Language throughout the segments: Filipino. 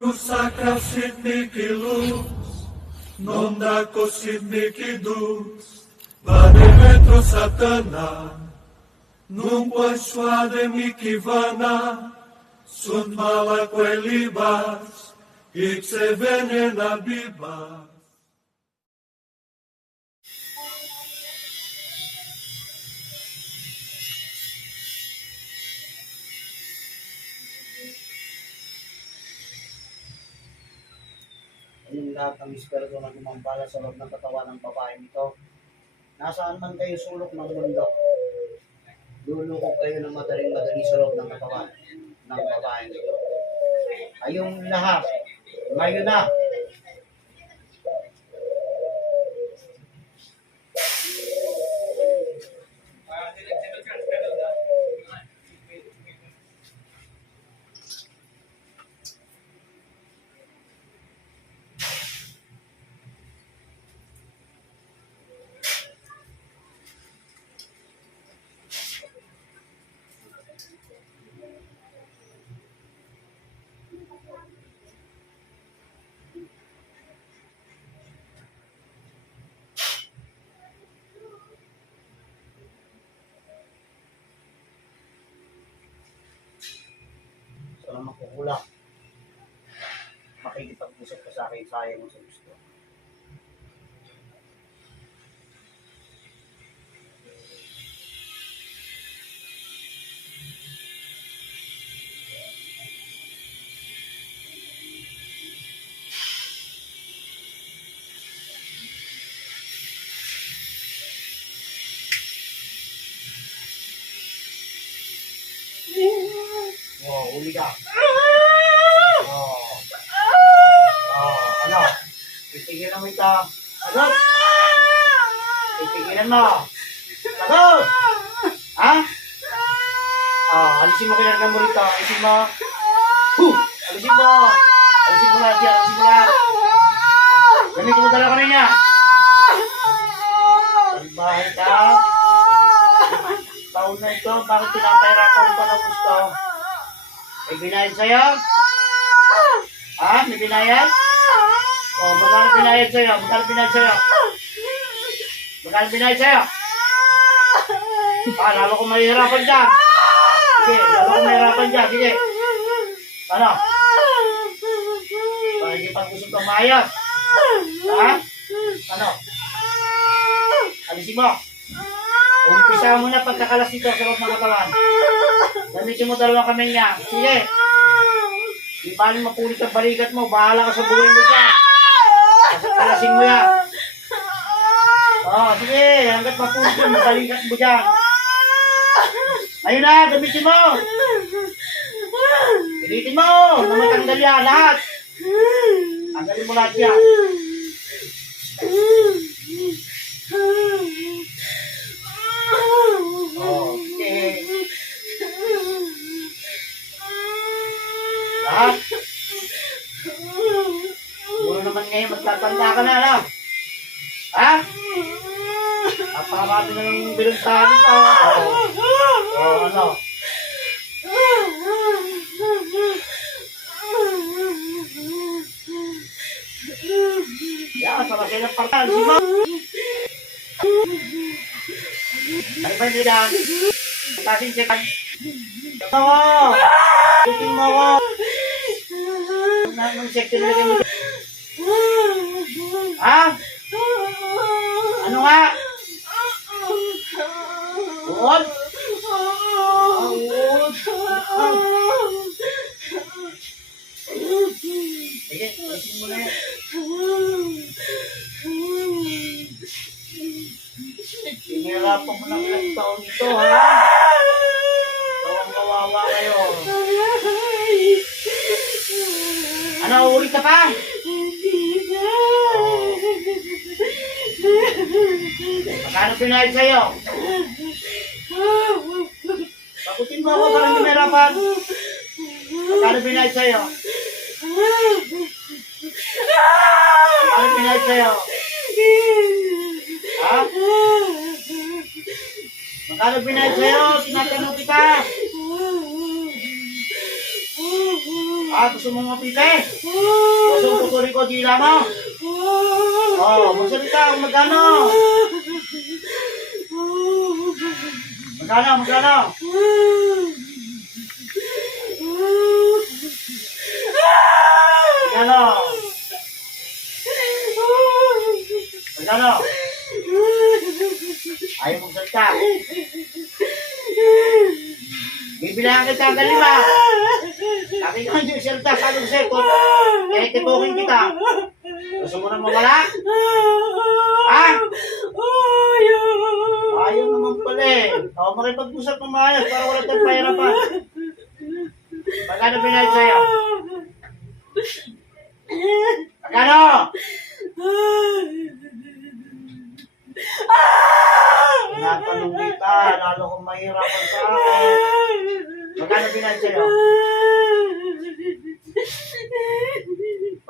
Sacra Sidniki luz, non da Sidniki dus, vade metro satana, nunque suade mikivana, sunt mala quelibas, ixe venena bibas. Yung lahat ng espiritu na gumambala sa loob ng katawan ng babaeng ito. Nasaan man kayo sulok ng mundo, lulukok kayo ng madaling-madali sa loob ng katawan ng babaeng ito. Kayong lahat, ngayon na, sa naman kukulak, makikipag-usap ka sa akin, sayang mo sa gusto. Huli ka. Ano? Titigilan mo ito. Sagot! Titigilan mo. Sagot! Ha? Alisin mo kinargan mo rito. Alisin mo. Alisin mo. Alisin mo lahat yan. Alisin mo lahat. Gamitin mo talaga kanina. Salbahan ka. Taon na ito. Bakit pinapahirapan mo pa ng gusto? May binayad sa'yo? Ha? May binayad? Magkano binayad sa'yo? Magkano binayad sa'yo? Magkano binayad sa'yo? Lalo ko mahihirapan dyan. Sige, lalo ko mahihirapan dyan. Sige. Ano? Pakikipag-usap kang maayos. Ha? Ano? Alisin mo. Umpisa mo na pagkakalas dito sa loob ng katawan. Gamitin mo dalawang kamay niya. Sige. Di ba mapulit ang balikat mo? Bahala ka sa buhay mo dyan. Kalasin mo yan. Sige. Hanggat mapulit yung balikat mo dyan. Ayun na, gamitin mo. Gamitin mo. Na matanggal yan. Lahat. Tanggalin mo lahat yan. Okay. Lahat. Siguro naman ngayon magtatanda ka na, ano? Ha? Napakamati na ng binuntahan ito. Ano? Yan, sama kayo ng partan. Sima! Ano ba yung lidan? Tasin siya kan. Oo! Tutin mo ako! Anong sekte nilagay mo? Ha? Ano nga? Uod? Uod? Sige, tasin mo na yan. Pinirapan mo ng ilang taon ito, ha? Tawang kawawa kayo. Ano, ulit ka pa? Magkano pinahid sa'yo? Pakutin mo ako parang pinirapan. Magkano pinahid sa'yo? Magkano pinahid sa'yo? Ha? Magkano binayad sa'yo? Tinatanong kita. Gusto mong mapite? Gusto mong putulin ko dila mo? Magsalita kung magkano. Magkano? Magkano? Ayaw mong salita. Bibilangan kita hanggang 5. Laki ka yung salita sa along sekot. Kaya tipukin kita. Gusto mo na mawala? Ha? Ayaw naman pala eh. Makipag-usap ng maayos para wala tayong pahirapan. Magkano binayad sa'yo? Magkano? Tinatanong kita, lalo kong mahirapan sa akin. Magkano binayad sa'yo?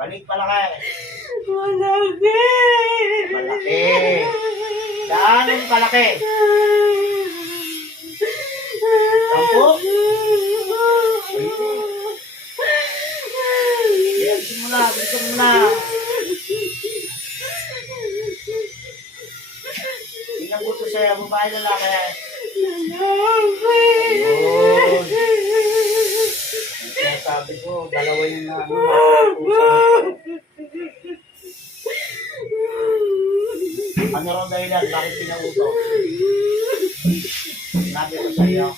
Balik palaki. Malaki. Gaano kalaki? 10? Bilisan mo na. Tingnan ko ito sa'yo, babae lalaki. Ayun. Sabi ko, dalawa yung ano raw dahilan? Bakit pinauto? Sinabi ko sa iyo.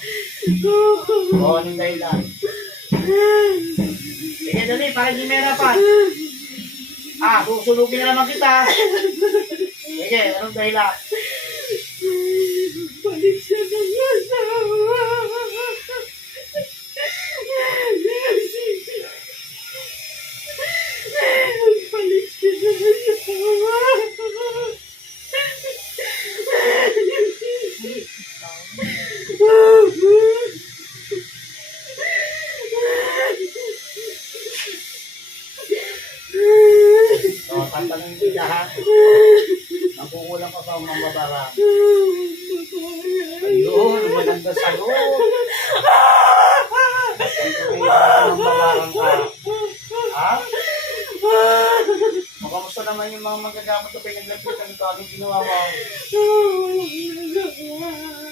Anong dahilan? Sige, dali, para hindi may harapan. Susulugin na naman kita. Sige, anong dahilan? Balik siya ng asawa. Balik siya ng asawa. Tantanong din lahat. Nakukulang pa ba ang mamabara? Ayun, maganda sagot. Mambabarang ka. Ha? Kamusta naman yung mga magagamot na pinaglapitan ito? Anong ginawa mo?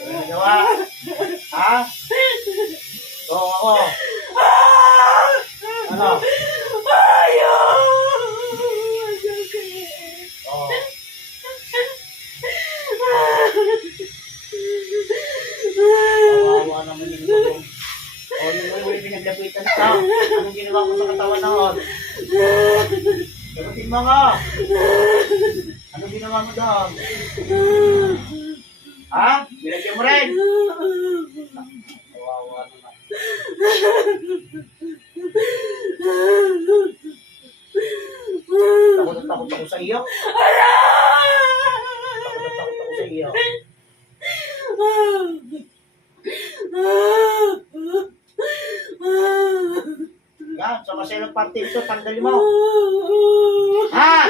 Ano ginawa? Ha? Ako. Ano? Kawawa naman yung lubong. Yung may pinaglapitan ito. Anong ginawa ko sa katawan noon? Sagutin mo nga. Anong ginawa mo doon? Ha? Binagyan mo rin? Kawawa naman. Takot ako sa iyo. Takot ako sa iyo. Yan, sa maselang party nito, tanggalin mo. Ha?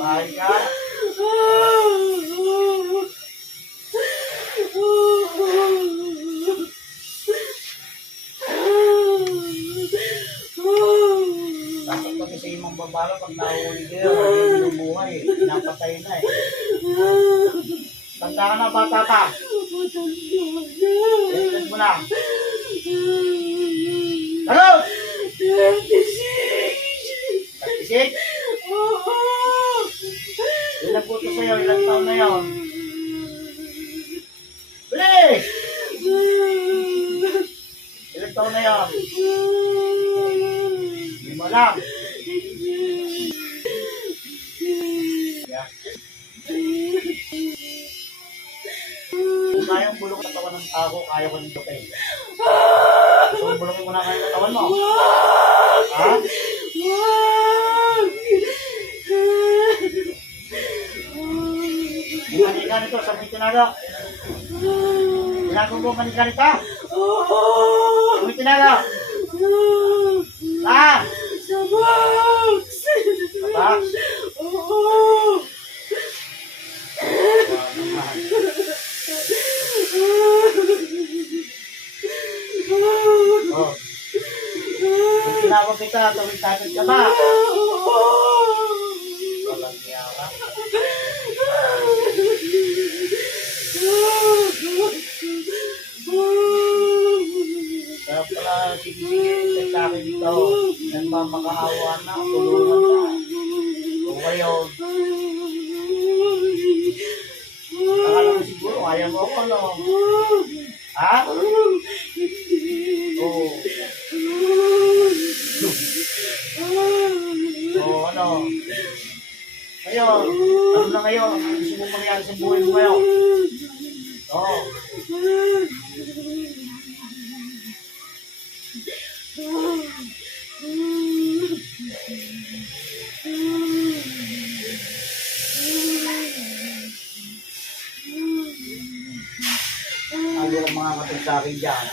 Bahay ka? Dapat pag isa yung mga babala, pag nahuli kayo, hindi yung buhay. Pinapatay na eh. Tanda ka na, bata pa. Tingnan mo na. Hello? 36? Ilang puto sa'yo, ilang taon na yun? Bilis! Ilang taon na yun? Hindi mo alam. Yeah. Kung kayang bulong ang katawan ng tao, kaya ko nito kayo. So, bulongin mo na kayo ang katawan mo. Ha? Yung kanika nito, sabi tinaga. Ginagawa mo ang kanika nito? Sabi tinaga. Ha? Sa box! Sa box? Oo! Oh. Kung tinawag kita, tawid takot ka ba? Walang niya ka. Kaya pala, sige, tagtakin dito. Nagmamakaawa na, tulungan ka. Kung ngayon, akala mo siguro, ayaw mo ako, no? Ha? Oo. Oo, ano? Ngayon, ano na ngayon? Ano gusto mong mangyari sa buhay mo ngayon? Oo. Ano ang mga kapit sa akin dyan?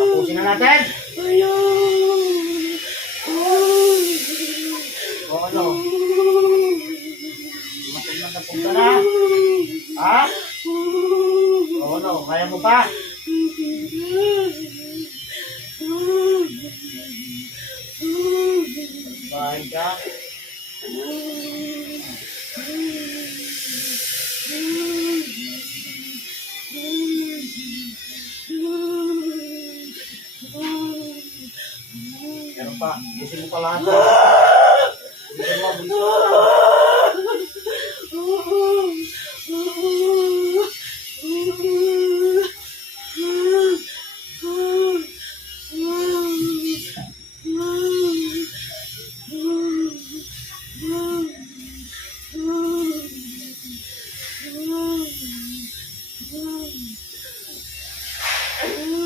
Tapusin na natin! O ano? Matag na napunta na? Ha? O ano? Kaya mo pa? Bahay ka? Meron pa. Busin mo pa lahat. Busin mo, busin mo.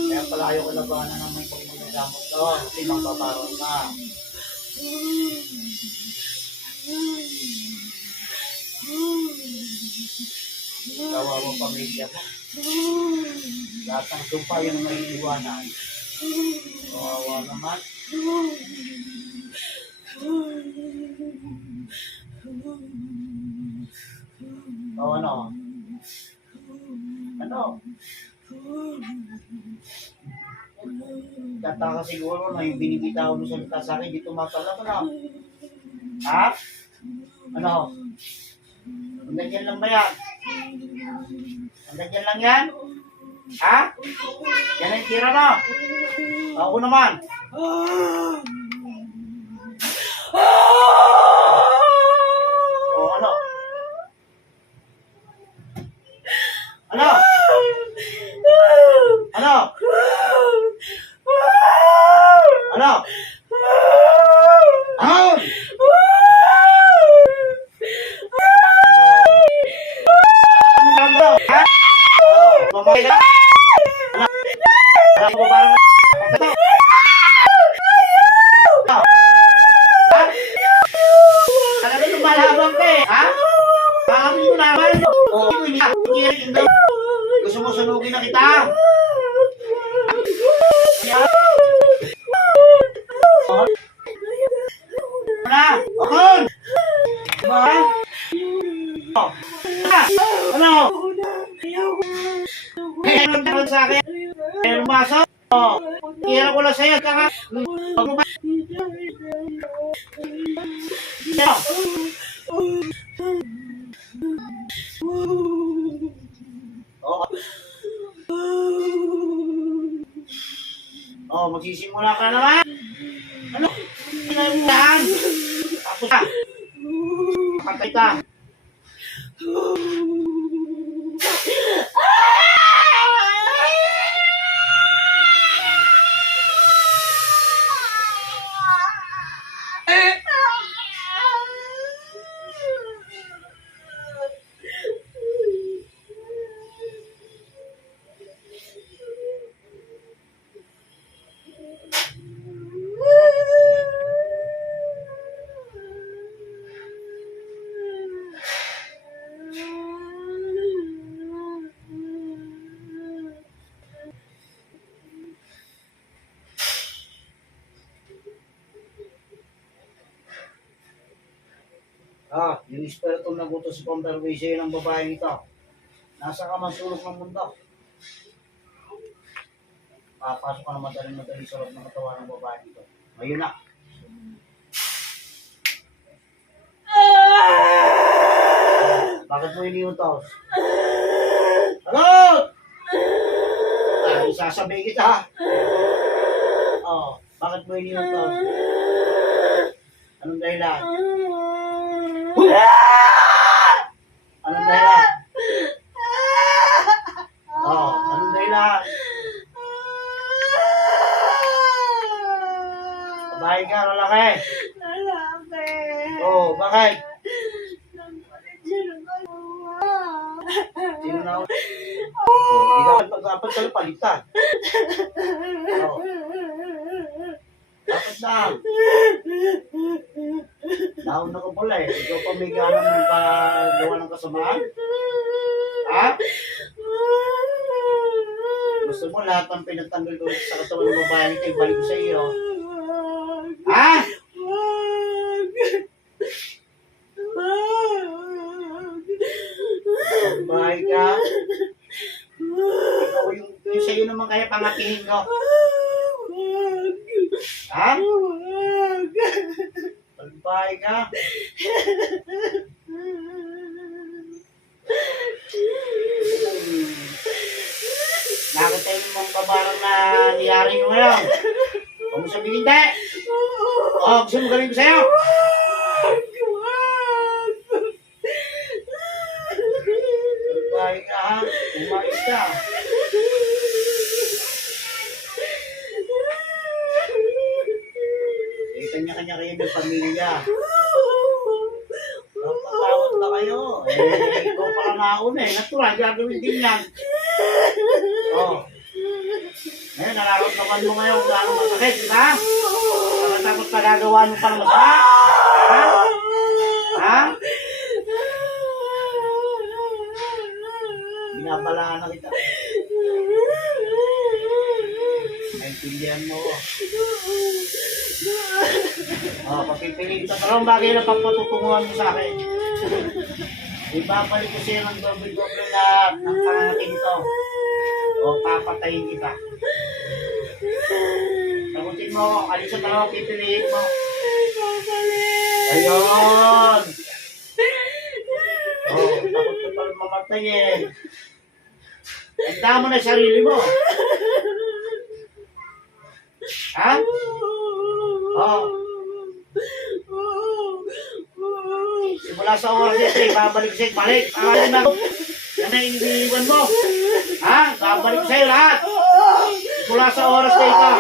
Kaya pala ayaw ko labanan ng may pagmamagamot doon. Kasi magpaparoon ka. Kawawang pamilya mo. Lahat ng sumpa yung may iwanan. Kawawa naman. O ano? Ano? Tataka siguro na yung binibitaw mo salita sa akin, di tumatala ka na. Ha? Ano? Hanggang dyan lang ba yan? Hanggang dyan lang yan? Ha? Yan ang tira na. Ako naman. O ano? Ano? Ano? Ano? Ano? Ano? Ha? Mamay ka? Ano? Ano ko parang ano? Ha? Talaga lumalabang ka eh, ha? Bakit mo naman? Oo, hindi. Gusto mo sunugin na kita? Ano? Akon! Ba? Ano? Kaya nagtaroon sa akin? Kaya lumasok? Kira ko lang sa'yo. Kaka... Ano ba? Oh, magsisimula ka naman. Ano? Pinamuhan. Tapos ka. Patay ka. Yung espiritu na gutos sa pamperwi sa'yo ng babaeng ito. Nasa ka man sulok ng mundo. Papasok ka na madali sa loob ng katawan ng babaeng ito. Ngayon na. Bakit mo iniutos? Ano? Ay, sasabihin kita. Oh, bakit mo iniutos? Anong dahilan? Anong dahilan? Oh, anong dahilan? Babae ka, lalaki. Lalaki. Oh, bakit? Sino ka? Sino na? Oh, hindi dapat dapat ka palitan. Oh, dapat na. Nauna ka pala eh. Ikaw pa may gana ng gawa ng kasamaan? Ha? Gusto mo lahat ng pinagtanggol ko sa katawan ng babae nito, ibalik ko sa iyo. Ha? Babae ka? Ikaw yung sa'yo naman kaya pangapihin ko. Ha? Babae ka? Nakita yung mga kabarang na niyari nyo ngayon. Huwag mo sabihin hindi. O, gusto mo galing ko sa'yo? Babae ka ha? Umayos ka. Kanya-kanya kayo ng pamilya. Napatawad na kayo. Ikaw pala nauna eh. Natural, gagawin din yan. Oh. Ngayon, nararamdaman mo ngayon kung gaano masakit, di ba? Takot pa gagawa mo pang masama? Ha? Ha? Binabalaan na kita. Naintindihan mo ko. Oh, papipiliin kita. Dalawang bagay na pagpatutunguhan mo sa akin. Ibabalik ko siya ng doble-doble lahat ng pangangating ito. O papatayin kita. Sagutin mo, alin sa dalawang pipiliin mo. Ayun! Oh, takot ka pala mamatay eh. Handa mo na sarili mo. Ha? Oh. Simula sa oras ito, babalik sa'yo, balik. Parang na. Yan na iniiwan mo. Ha? Babalik sa'yo lahat. Simula sa oras na ito.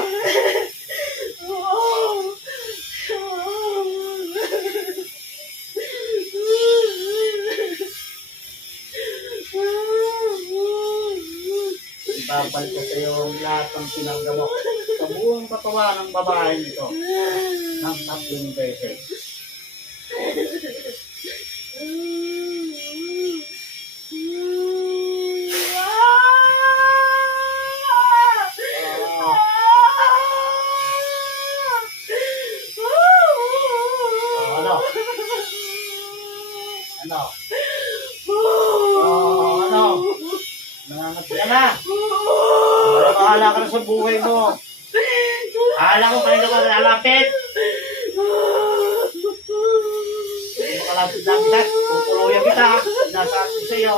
Babalik ko sa'yo ang lahat ng sinangga mo. Sa buong katawan ng babae nito. Ng 3 beses. Ano? Ano? Ano? Nangangat ka na. Bahala ka na sa buhay mo. Bahala ko kanina ka lalapit. Kung makalapit-lapit, tutuluyan kita. Nasa akin sa'yo.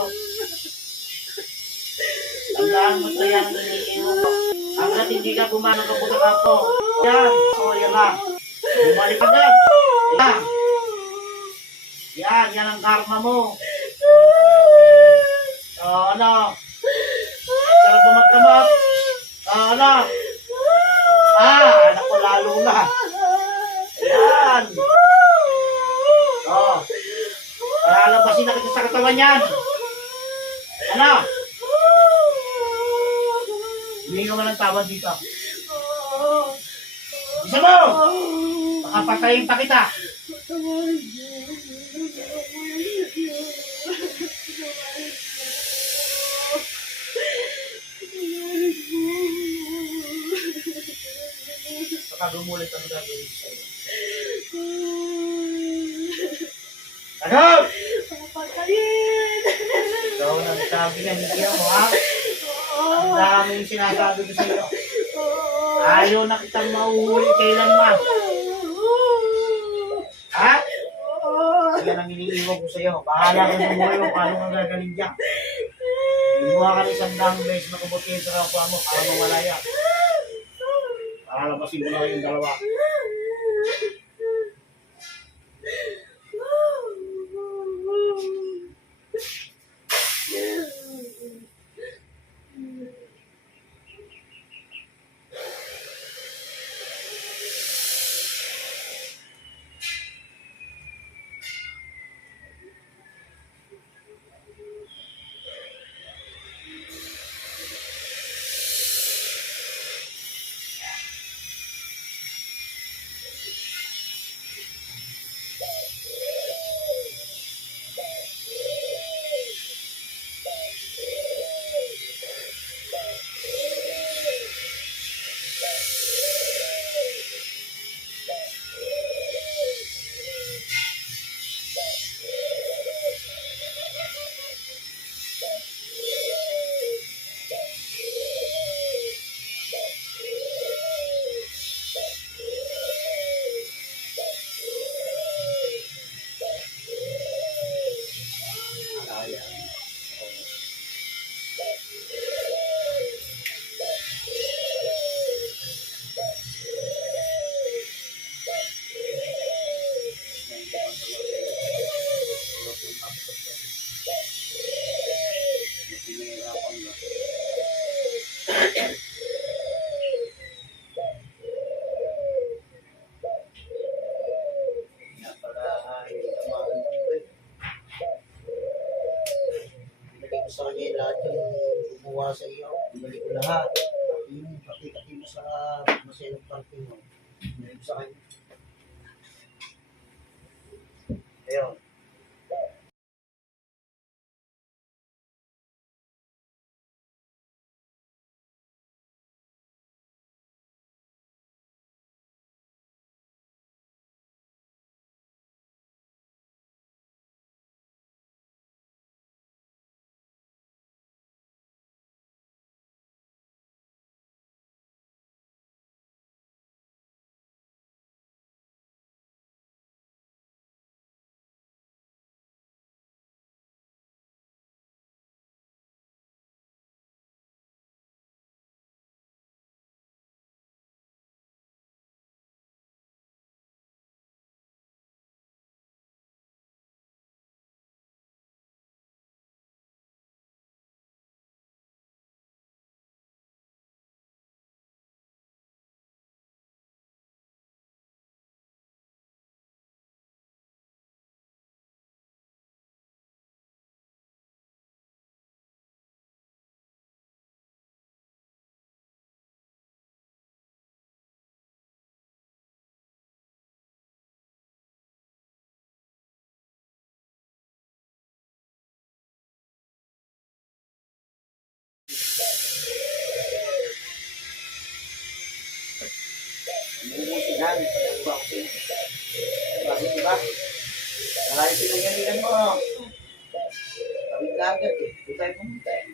Tandaan mo ito yan ang iniinom mo. Hanggat hindi ka gumanong kabuta ka po. Yan. O, yan na. Bumalik agad. Yan. Yan ang karma mo. Ano? Sarap mo magkamot. Ano? Anak ko lalo na. Ayan. Lalabasin na kita sa katawan yan. Ano? Hindi ka man ang tawad dito. Isa mo! Makapatayin pa kita. Baka gumulit ang gagawin sa'yo. Agam! Papatayin! Ikaw nang sabi niya, hindi ako ha? Oo! Ang daming sinasabi ko sa'yo. Oo! Ayaw na kitang mauhuli kailanman. Ha? Oo! Yan ang iniiwan ko sa'yo. Bahala ka ng buhay mo, paano kang gagaling dyan. Gumawa ka ng isang daang beses na kabutihin sa kapwa mo para mamalaya. Para labasin mo na kayong dalawa. Malaya. Kaya pala, hindi ka makakalimutan. Binalik ko sa kanya yung lahat yung gumawa sa iyo. Binalik ko lahat. Yung pati-pati mo sa masinong parking mo. Binalik ko sa kanya. Ayun. Umuusinan. Boxing. Bakit diba? Marami pinanggalingan mo. Kami kagad eh. Di tayo pumunta eh.